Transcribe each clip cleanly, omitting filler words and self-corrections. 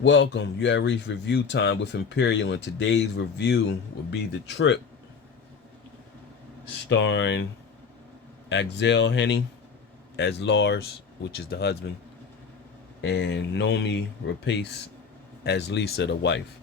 Welcome. You have reached review time with Imperial, and today's review will be The Trip, starring Axel Henny as Lars, which is the husband, and Nomi Rapace as Lisa, the wife.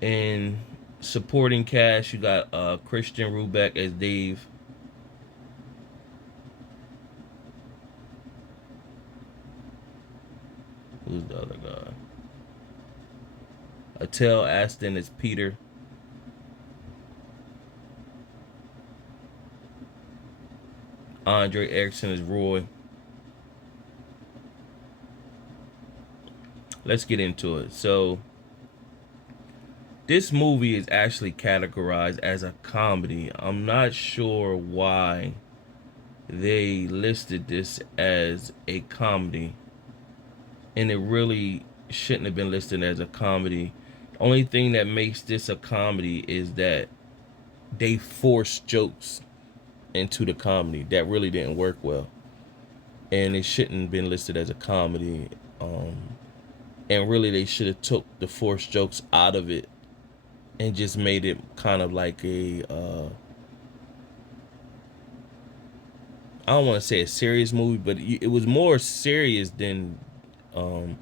In supporting cast, you got Christian Rubeck as Dave, who's the other guy? Attell Aston as Peter, Andre Erickson as Roy. Let's get into it. So, this movie is actually categorized as a comedy. I'm not sure why they listed this as a comedy, and it really shouldn't have been listed as a comedy. Only thing that makes this a comedy is that they forced jokes into the comedy that really didn't work well, and it shouldn't have been listed as a comedy. And really, they should have took the forced jokes out of it and just made it kind of like a I don't want to say a serious movie, but it was more serious than um,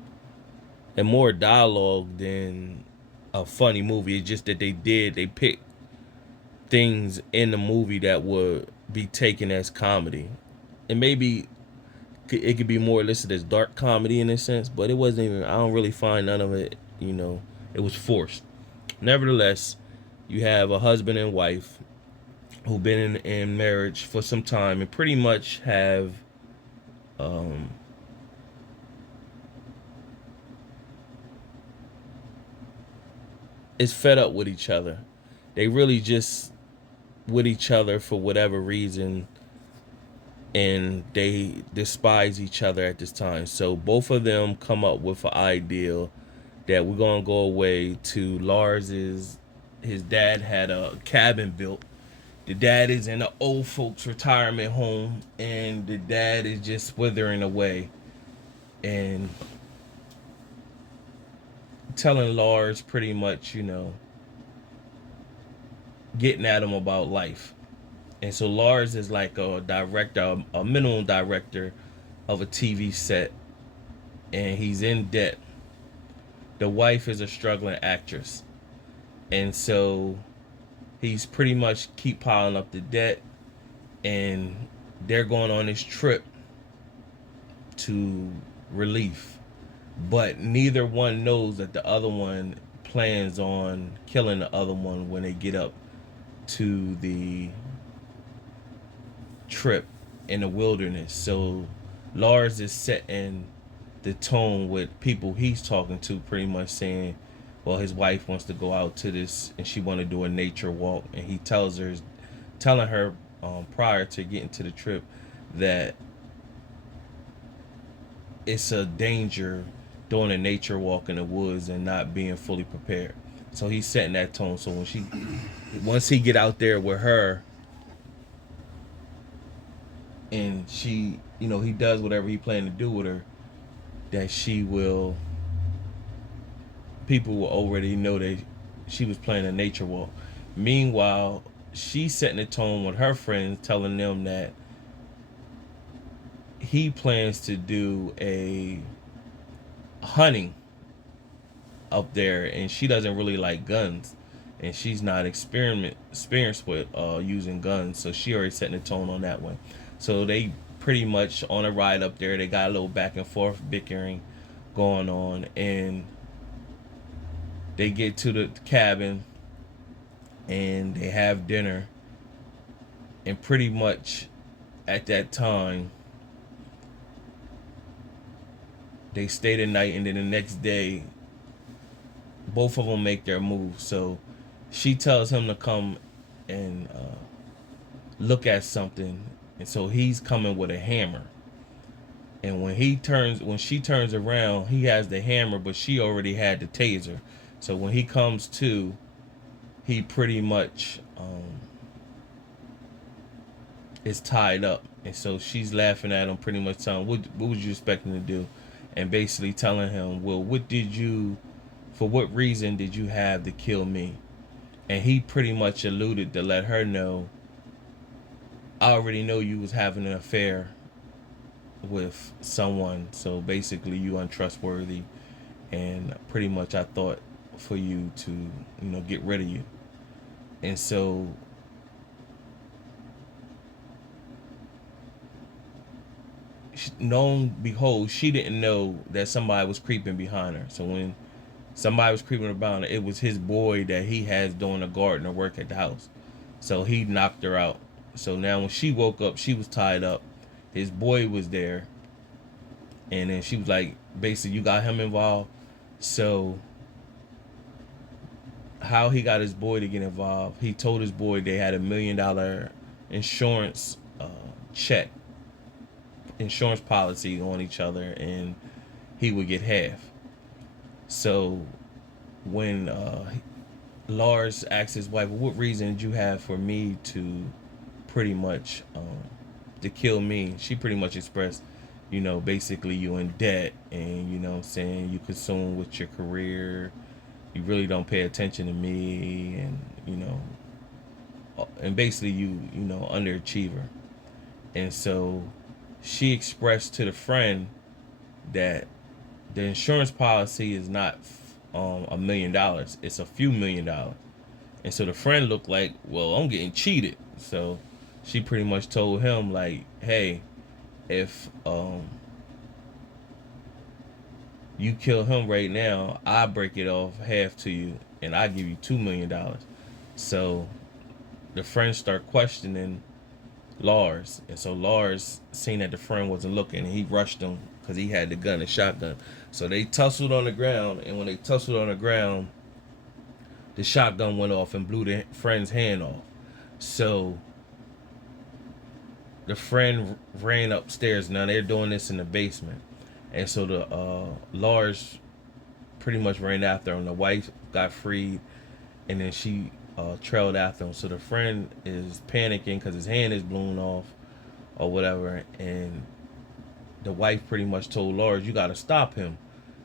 and more dialogue than a funny movie. It's just that they picked things in the movie that would be taken as comedy, and maybe it could be more listed as dark comedy in a sense, but it wasn't even. I don't really find none of it. It was forced. Nevertheless, you have a husband and wife who've been in marriage for some time and pretty much have um, is fed up with each other. They really just with each other for whatever reason, and they despise each other at this time. So both of them come up with an ideal that we're gonna go away to Lars's. His dad had a cabin built. The dad is in an old folks retirement home, and the dad is just withering away, and telling Lars pretty much, getting at him about life. And so Lars is like a director, a minimum director of a TV set, and he's in debt. The wife is a struggling actress, and so he's pretty much keep piling up the debt, and they're going on this trip to relief, but neither one knows that the other one plans on killing the other one when they get up to the trip in the wilderness. So Lars is setting the tone with people he's talking to, pretty much saying, well, his wife wants to go out to this and she want to do a nature walk, and he telling her prior to getting to the trip that it's a danger doing a nature walk in the woods and not being fully prepared. So he's setting that tone. So once he get out there with her, and she, he does whatever he planned to do with her, that people will already know that she was planning a nature walk. Meanwhile, she's setting the tone with her friends, telling them that he plans to do a hunting up there, and she doesn't really like guns, and she's not experienced with using guns, so she already setting the tone on that one. So they pretty much on a ride up there, they got a little back and forth bickering going on, and they get to the cabin and they have dinner, and pretty much at that time they stay the night, and then the next day both of them make their move. So she tells him to come and look at something, and so he's coming with a hammer. And when she turns around, he has the hammer, but she already had the taser. So when he comes to, he pretty much is tied up, and so she's laughing at him, pretty much telling him, what was you expecting to do? and basically telling him, well, for what reason did you have to kill me? And he pretty much alluded to let her know, I already know you was having an affair with someone, so basically you untrustworthy, and pretty much I thought for you to, get rid of you. And so known behold, she didn't know that somebody was creeping behind her. So when somebody was creeping behind her, it was his boy that he has doing the gardener work at the house. So he knocked her out. So now when she woke up, she was tied up. His boy was there, and then she was like, basically, you got him involved. So how he got his boy to get involved, he told his boy they had $1 million insurance check, insurance policy on each other, and he would get half. So when Lars asked his wife, what reason did you have for me to pretty much to kill me? She pretty much expressed, basically you in debt, and what I'm saying, you consumed with your career, you really don't pay attention to me, and and basically you underachiever. And so she expressed to the friend that the insurance policy is not $1 million, it's a few $1 million. And so the friend looked like, well, I'm getting cheated. So she pretty much told him like, hey, if you kill him right now, I break it off half to you, and I give you $2 million. So the friend start questioning Lars, and so Lars seen that the friend wasn't looking, and he rushed him because he had the gun, the shotgun. So they tussled on the ground, and when they tussled on the ground, the shotgun went off and blew the friend's hand off. So the friend ran upstairs. Now they're doing this in the basement, and so the Lars pretty much ran after him. The wife got freed, and then she trailed after him. So the friend is panicking because his hand is blown off or whatever, and the wife pretty much told Lars, "You got to stop him."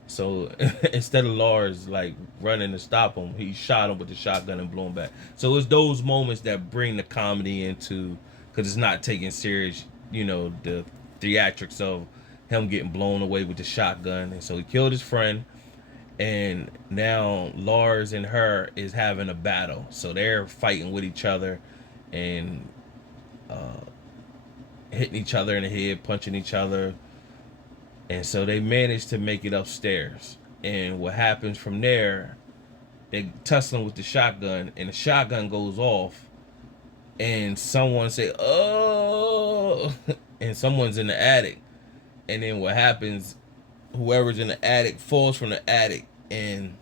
So instead of Lars like running to stop him, he shot him with the shotgun and blew him back. So it's those moments that bring the comedy into, because it's not taking serious, the theatrics of him getting blown away with the shotgun. And so he killed his friend, and now Lars and her is having a battle. So they're fighting with each other and hitting each other in the head, punching each other. And so they managed to make it upstairs. And what happens from there, they tussling with the shotgun, and the shotgun goes off, and someone say, "Oh," and someone's in the attic. And then what happens, whoever's in the attic falls from the attic and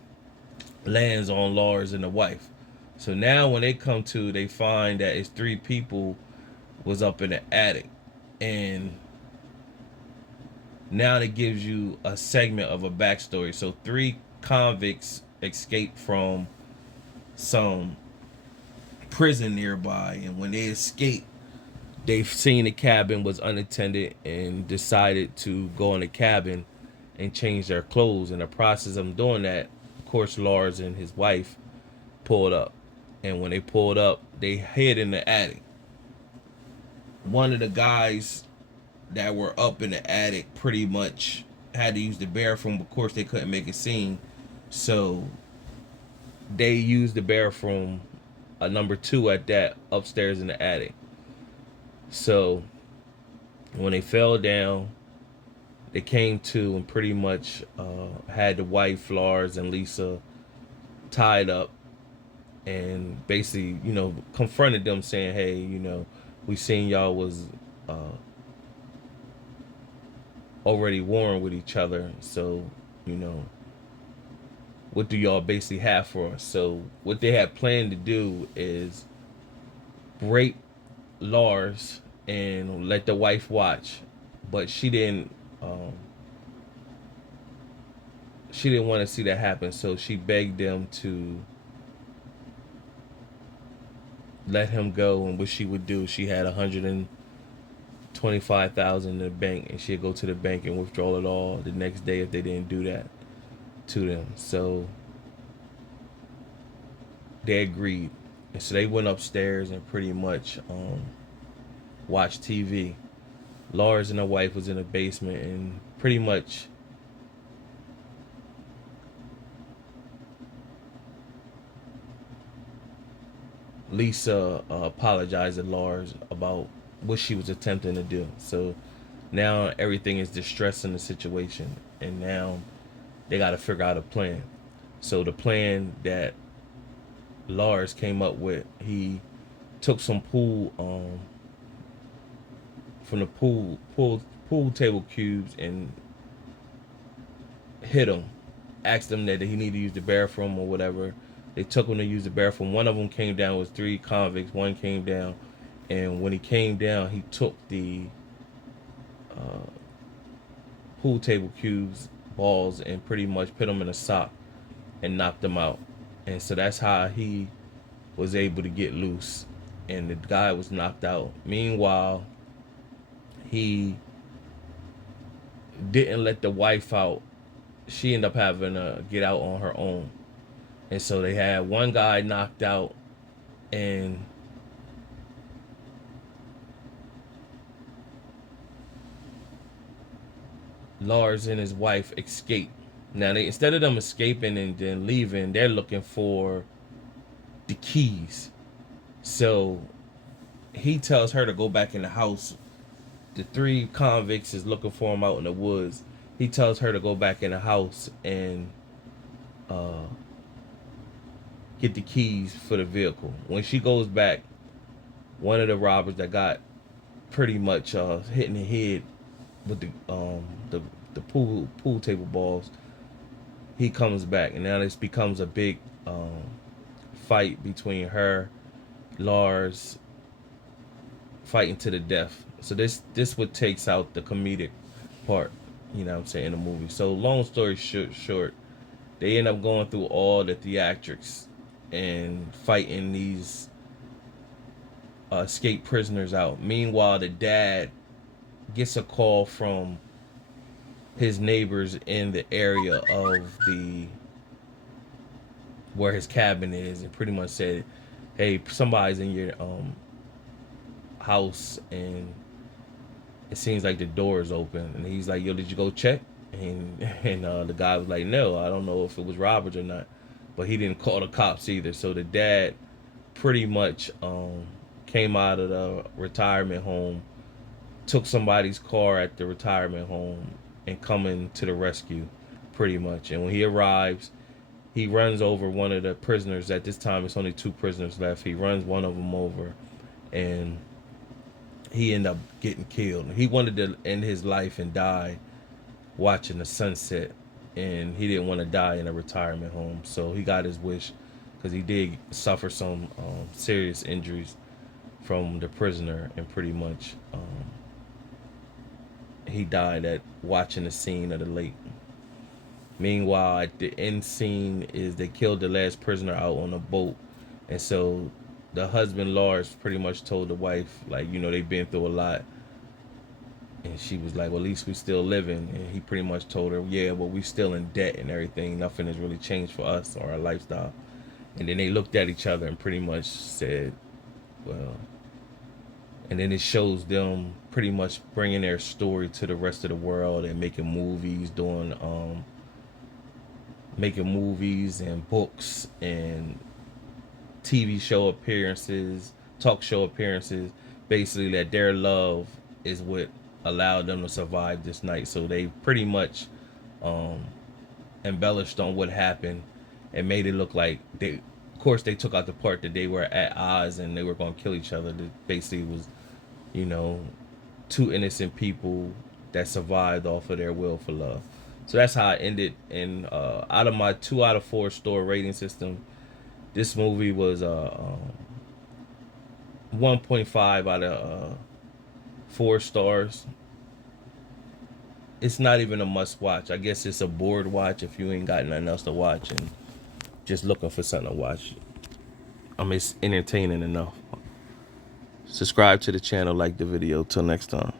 lands on Lars and the wife. So now when they come to, they find that it's 3 people was up in the attic. And now it gives you a segment of a backstory. So 3 convicts escaped from some prison nearby, and when they escaped, they've seen the cabin was unattended and decided to go in the cabin and change their clothes. In the process of doing that, of course, Lars and his wife pulled up, and when they pulled up, they hid in the attic. One of the guys that were up in the attic pretty much had to use the bathroom. Of course, they couldn't make a scene, so they used the bathroom, a number 2 at that, upstairs in the attic. So when they fell down, they came to and pretty much had the wife, Lars and Lisa, tied up, and basically, confronted them saying, hey, we seen y'all was already warring with each other. So, what do y'all basically have for us? So what they had planned to do is rape Lars and let the wife watch, but she didn't want to see that happen. So she begged them to let him go, and what she would do, she had $120 $25,000 in the bank, and she'd go to the bank and withdraw it all the next day if they didn't do that to them. So they agreed, and so they went upstairs and pretty much watched TV. Lars and the wife was in the basement, and pretty much Lisa apologized to Lars about what she was attempting to do. So now everything is distressing the situation, and now they got to figure out a plan. So the plan that Lars came up with, he took some pool from the pool table cubes and hit him. Asked them that he needed to use the bathroom or whatever. They took him to use the bathroom. One of them came down. It was 3 convicts. One came down, and when he came down, he took the uh, pool table cubes balls and pretty much put them in a sock and knocked them out. And so that's how he was able to get loose, and the guy was knocked out. Meanwhile, he didn't let the wife out. She ended up having to get out on her own. And so they had one guy knocked out, and Lars and his wife escaped. Now, instead of them escaping and then leaving, they're looking for the keys. So he tells her to go back in the house. The 3 convicts is looking for him out in the woods. He tells her to go back in the house and get the keys for the vehicle. When she goes back, one of the robbers that got pretty much hit in the head with the pool table balls, he comes back, and now this becomes a big fight between her, Lars, fighting to the death. So this what takes out the comedic part, you know what I'm saying, in the movie. So long story short, they end up going through all the theatrics and fighting these escaped prisoners out. Meanwhile, the dad gets a call from his neighbors in the area of the where his cabin is, and pretty much said, "Hey, somebody's in your house, and it seems like the door is open." And he's like, "Yo, did you go check?" And the guy was like, "No, I don't know if it was robbers or not," but he didn't call the cops either. So the dad pretty much came out of the retirement home, took somebody's car at the retirement home, and coming to the rescue, pretty much. And when he arrives, he runs over one of the prisoners. At this time, it's only 2 prisoners left. He runs one of them over, and he ended up getting killed. He wanted to end his life and die watching the sunset, and he didn't want to die in a retirement home. So he got his wish, because he did suffer some serious injuries from the prisoner, and pretty much he died at watching the scene of the lake. Meanwhile, at the end scene is they killed the last prisoner out on a boat, and so the husband Lars pretty much told the wife, like, you know, they've been through a lot, and she was like, well, at least we still living. And he pretty much told her, yeah, but we still in debt and everything. Nothing has really changed for us or our lifestyle. And then they looked at each other and pretty much said, well, and then it shows them pretty much bringing their story to the rest of the world and making movies, making movies and books and TV show appearances, talk show appearances, basically that their love is what allowed them to survive this night. So they pretty much embellished on what happened and made it look like they, of course, they took out the part that they were at odds and they were going to kill each other. That basically was, you know, 2 innocent people that survived off of their will for love. So that's how it ended. And out of my 2 out of 4 star rating system, this movie was 1.5 out of 4 stars. It's not even a must watch. I guess it's a bored watch if you ain't got nothing else to watch and just looking for something to watch. It's entertaining enough. Subscribe to the channel, like the video. Till next time.